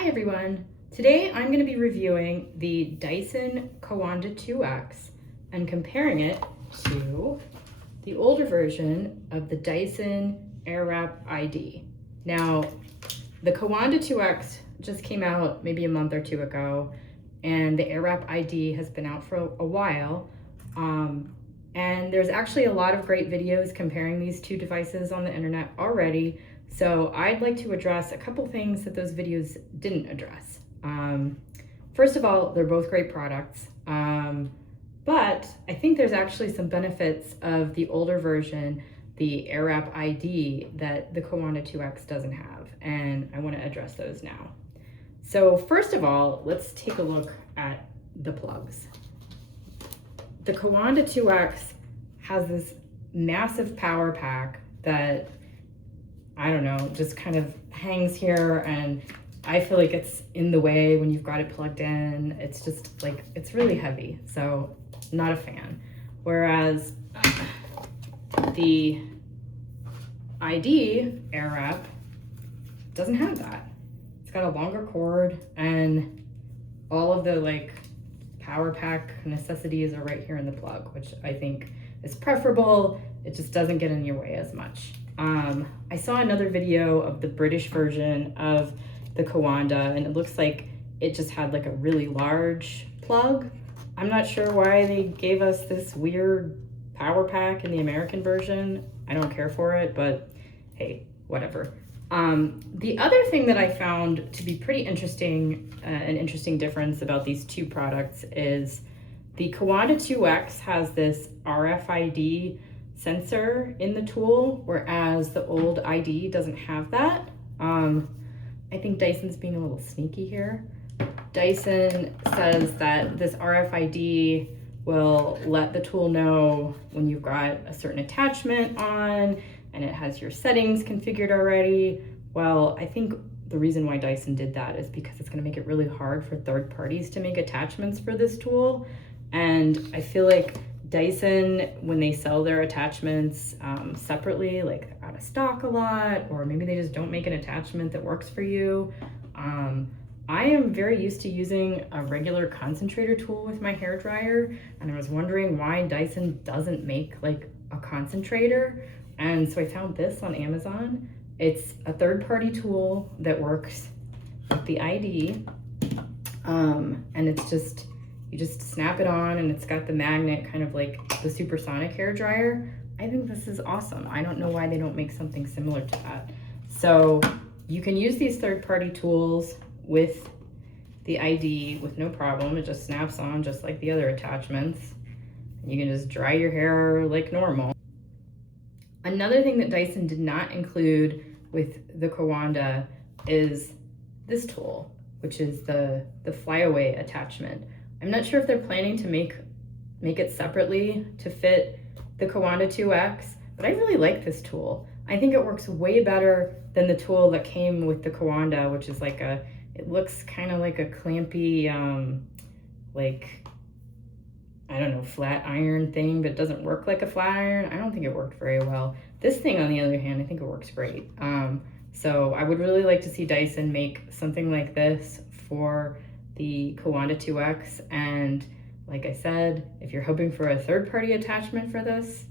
Hi everyone! Today I'm going to be reviewing the Dyson Coanda 2X and comparing it to the older version of the Dyson Airwrap ID. Now, the Coanda 2X just came out maybe a month or two ago, and the Airwrap ID has been out for a while. And there's actually a lot of great videos comparing these two devices on the internet already. So I'd like to address a couple things that those videos didn't address. First of all, they're both great products, but I think there's actually some benefits of the older version, the Airwrap ID, that the Coanda 2X doesn't have, and I want to address those now. So first of all, let's take a look at the plugs. The Coanda 2X has this massive power pack that, I don't know, just kind of hangs here, and I feel like it's in the way when you've got it plugged in. It's just like, it's really heavy, so not a fan. Whereas the ID Airwrap doesn't have that. It's got a longer cord, and all of the power pack necessities are right here in the plug, which I think is preferable. It just doesn't get in your way as much. I saw another video of the British version of the Coanda, and it looks like it just had like a really large plug. I'm not sure why they gave us this weird power pack in the American version. I don't care for it, but hey, whatever. The other thing that I found to be pretty interesting, an interesting difference about these two products, is the Coanda 2X has this RFID sensor in the tool, whereas the old ID doesn't have that. I think Dyson's being a little sneaky here. Dyson says that this RFID will let the tool know when you've got a certain attachment on, and it has your settings configured already. Well, I think the reason why Dyson did that is because it's going to make it really hard for third parties to make attachments for this tool. And I feel like Dyson, when they sell their attachments separately, like they're out of stock a lot, or maybe they just don't make an attachment that works for you. I am very used to using a regular concentrator tool with my hair dryer, and I was wondering why Dyson doesn't make like a concentrator. And so I found this on Amazon. It's a third-party tool that works with the ID, and it's just, you just snap it on, and it's got the magnet, kind of like the supersonic hair dryer. I think this is awesome. I don't know why they don't make something similar to that. So you can use these third-party tools with the ID with no problem. It just snaps on just like the other attachments. You can just dry your hair like normal. Another thing that Dyson did not include with the Coanda is this tool, which is the Flyaway attachment. I'm not sure if they're planning to make it separately to fit the Coanda 2X, but I really like this tool. I think it works way better than the tool that came with the Coanda, which is like it looks kind of like a clampy, I don't know, flat iron thing, but it doesn't work like a flat iron. I don't think it worked very well. This thing, on the other hand, I think it works great. So I would really like to see Dyson make something like this for the Coanda 2X. And like I said, if you're hoping for a third-party attachment for this,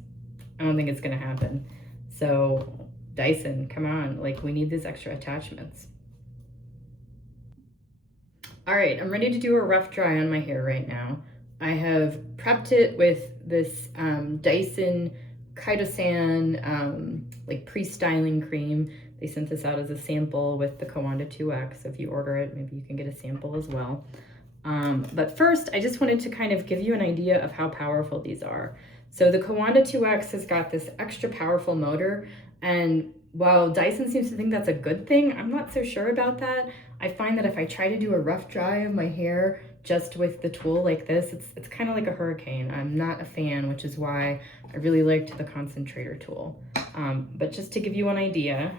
I don't think it's gonna happen. So Dyson, come on, we need these extra attachments. All right, I'm ready to do a rough dry on my hair right now. I have prepped it with this Dyson Kaido-san pre-styling cream. They sent this out as a sample with the Coanda 2X. So if you order it, maybe you can get a sample as well. But first, I just wanted to kind of give you an idea of how powerful these are. So the Coanda 2X has got this extra powerful motor, and while Dyson seems to think that's a good thing, I'm not so sure about that. I find that if I try to do a rough dry of my hair just with the tool like this, it's kind of like a hurricane. I'm not a fan, which is why I really liked the concentrator tool. But just to give you an idea,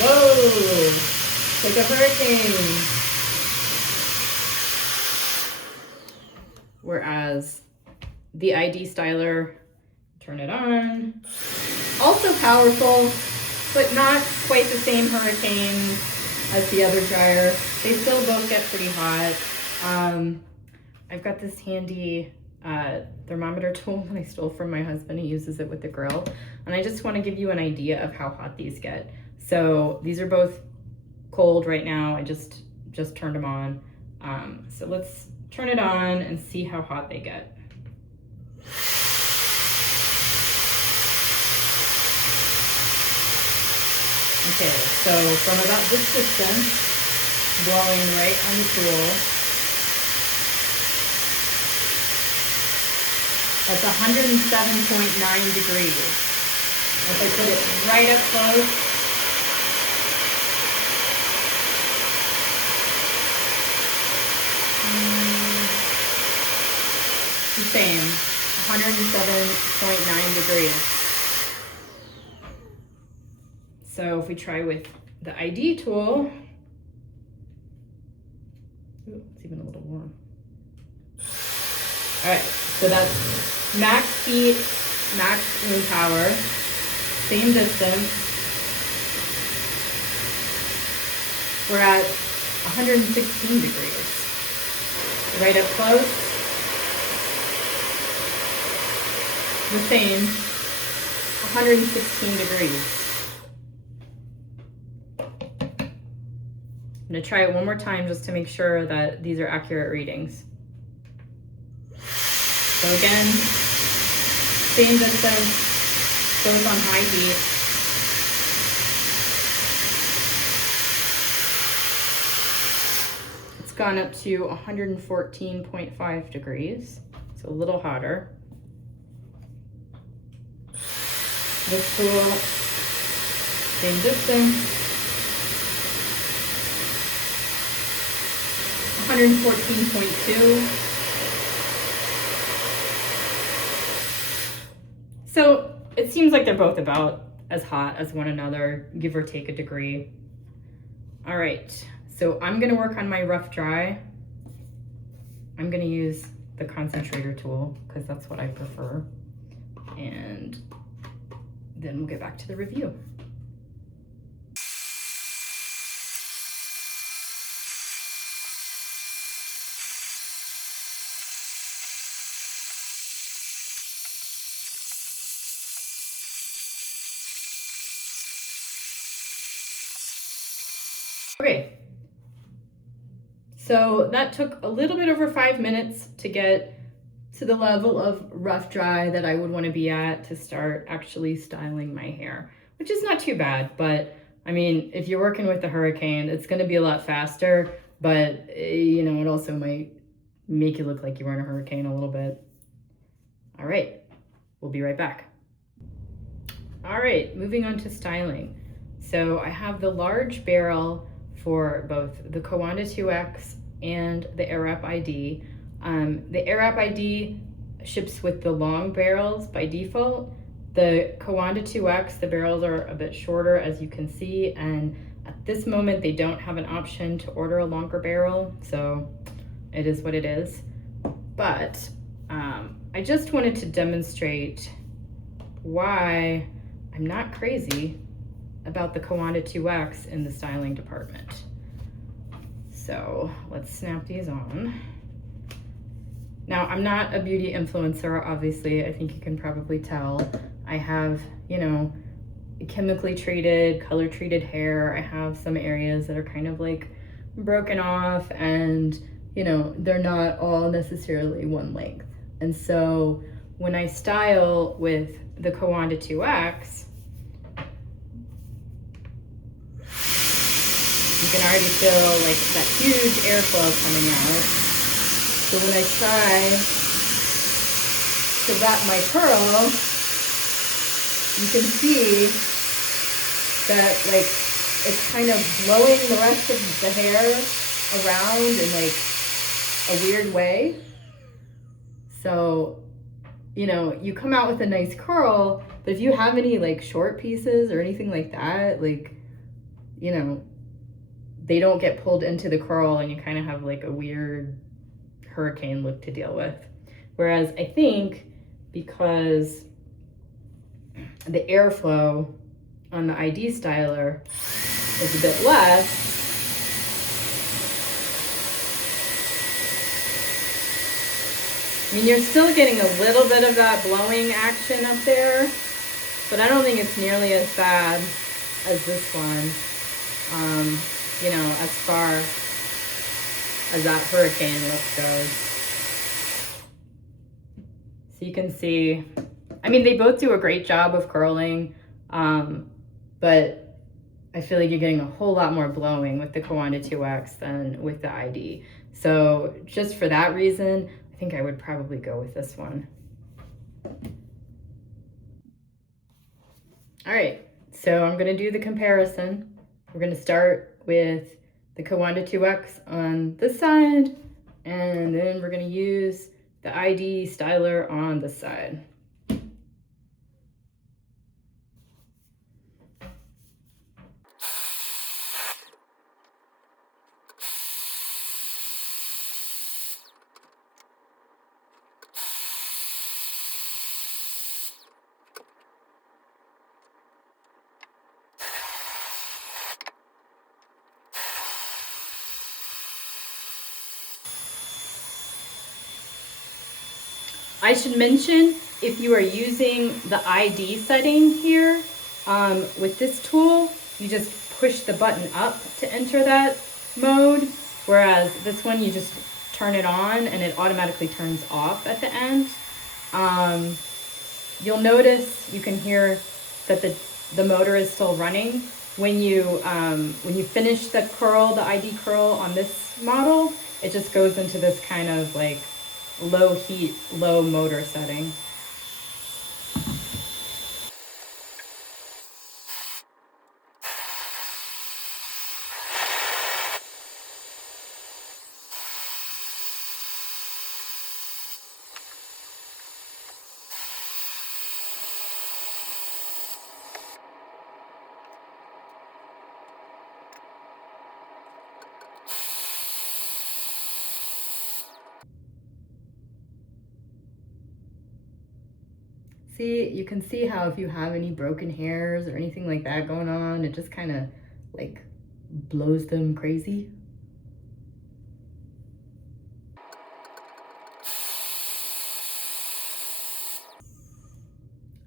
whoa, like a hurricane. Whereas the ID styler, turn it on, also powerful, but not quite the same hurricane as the other dryer. They still both get pretty hot. I've got this handy thermometer tool that I stole from my husband. He uses it with the grill. And I just want to give you an idea of how hot these get. So these are both cold right now. I just turned them on. So let's turn it on and see how hot they get. Okay, so from about this distance, blowing right on the tool, that's 107.9 degrees. If I put it right up close, the same, 107.9 degrees. So if we try with the ID tool, ooh, it's even a little warm. All right, so that's max heat, max room power, same distance. We're at 116 degrees. Right up close, the same, 116 degrees. I'm gonna try it one more time just to make sure that these are accurate readings. So again, same distance, both on high heat. It's gone up to 114.5 degrees, so a little hotter. This tool, same distance. 114.2. So it seems like they're both about as hot as one another, give or take a degree. All right, so I'm gonna work on my rough dry. I'm gonna use the concentrator tool because that's what I prefer. And then we'll get back to the review. Okay, so that took a little bit over 5 minutes to get to the level of rough dry that I would want to be at to start actually styling my hair, which is not too bad. But I mean, if you're working with the Hurricane, it's going to be a lot faster, but you know, it also might make you look like you were in a hurricane a little bit. All right, we'll be right back. All right, moving on to styling. So I have the large barrel for both the Coanda 2X and the Airwrap ID. The Airwrap ID ships with the long barrels by default. The Coanda 2X, the barrels are a bit shorter, as you can see, and at this moment they don't have an option to order a longer barrel, so it is what it is. But I just wanted to demonstrate why I'm not crazy about the Coanda 2X in the styling department. So let's snap these on. Now, I'm not a beauty influencer, obviously. I think you can probably tell. I have, you know, chemically treated, color treated hair. I have some areas that are kind of like broken off and, you know, they're not all necessarily one length. And so when I style with the Coanda 2X, you can already feel like that huge airflow coming out. So when I try to wrap my curl, you can see that like it's kind of blowing the rest of the hair around in like a weird way. So, you know, you come out with a nice curl, but if you have any like short pieces or anything like that, like, you know, they don't get pulled into the curl and you kind of have like a weird hurricane look to deal with. Whereas I think because the airflow on the ID styler is a bit less, I mean, you're still getting a little bit of that blowing action up there, but I don't think it's nearly as bad as this one, you know, as far as that hurricane look goes. So you can see, I mean, they both do a great job of curling, but I feel like you're getting a whole lot more blowing with the Coanda 2X than with the ID. So just for that reason, I think I would probably go with this one. All right, so I'm gonna do the comparison. We're gonna start with the Coanda 2X on this side, and then we're gonna use the ID styler on this side. I should mention, if you are using the ID setting here, with this tool, you just push the button up to enter that mode, whereas this one you just turn it on and it automatically turns off at the end. You'll notice, you can hear that the motor is still running. When you finish the curl, the ID curl on this model, it just goes into this kind of like low heat, low motor setting. See, you can see how if you have any broken hairs or anything like that going on, it just kind of like blows them crazy.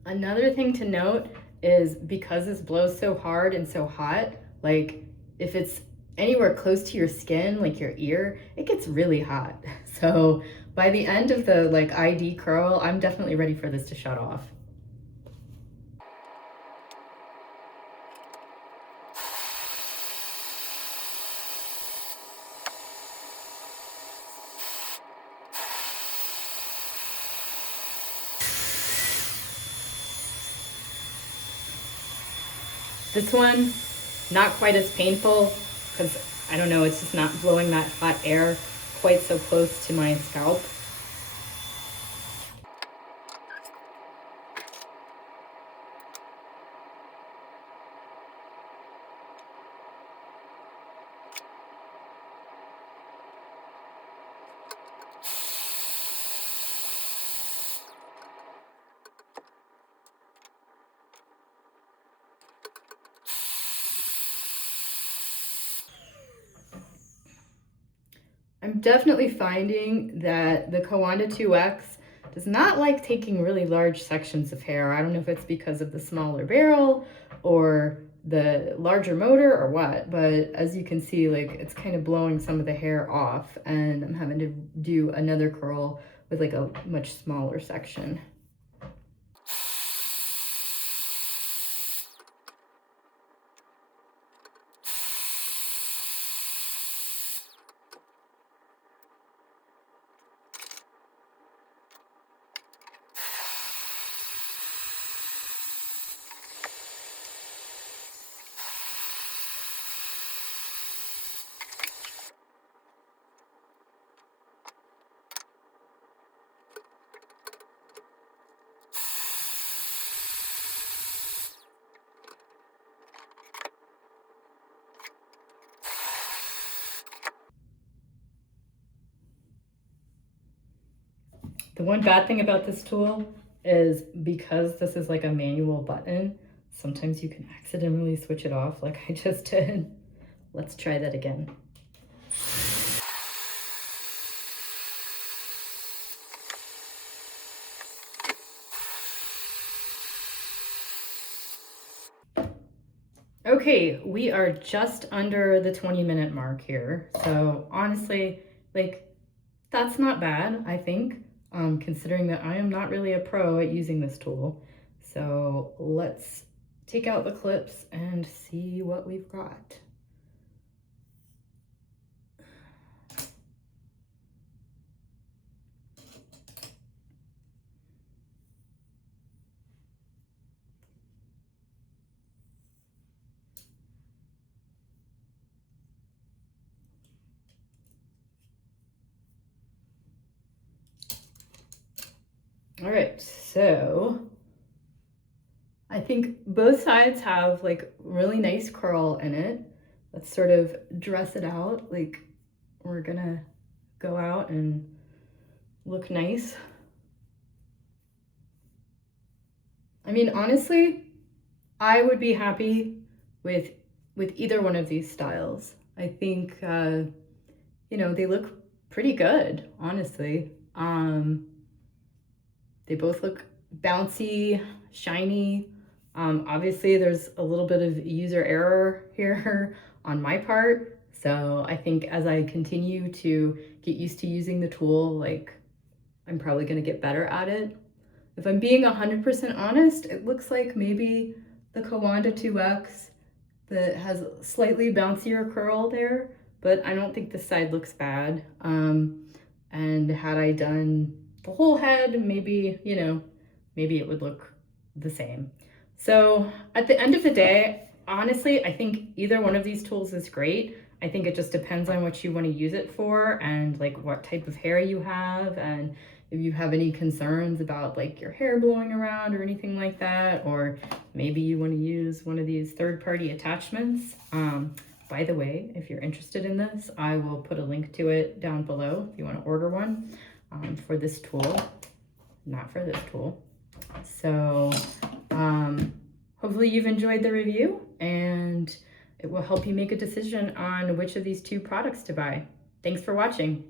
Another thing to note is because this blows so hard and so hot, like if it's anywhere close to your skin, like your ear, it gets really hot. So by the end of the like ID curl, I'm definitely ready for this to shut off. This one, not quite as painful because I don't know, it's just not blowing that hot air quite so close to my scalp. I'm definitely finding that the Coanda 2X does not like taking really large sections of hair. I don't know if it's because of the smaller barrel or the larger motor or what, but as you can see, like it's kind of blowing some of the hair off, and I'm having to do another curl with like a much smaller section. The one bad thing about this tool is because this is like a manual button, sometimes you can accidentally switch it off like I just did. Let's try that again. Okay, we are just under the 20-minute mark here. So honestly, like, that's not bad, I think, considering that I am not really a pro at using this tool. So let's take out the clips and see what we've got. All right, so I think both sides have like really nice curl in it. Let's sort of dress it out. Like, we're gonna go out and look nice. I mean, honestly, I would be happy with either one of these styles. I think, you know, they look pretty good, honestly. They both look bouncy, shiny. Obviously, there's a little bit of user error here on my part. So I think as I continue to get used to using the tool, like, I'm probably gonna get better at it. If I'm being 100% honest, it looks like maybe the Coanda 2X that has slightly bouncier curl there, but I don't think this side looks bad. And had I done the whole head, maybe, you know, maybe it would look the same. So at the end of the day, honestly, I think either one of these tools is great. I think it just depends on what you want to use it for and like what type of hair you have, and if you have any concerns about like your hair blowing around or anything like that, or maybe you want to use one of these third-party attachments. By the way, if you're interested in this, I will put a link to it down below if you want to order one for this tool, not for this tool. So hopefully you've enjoyed the review, and it will help you make a decision on which of these two products to buy. Thanks for watching.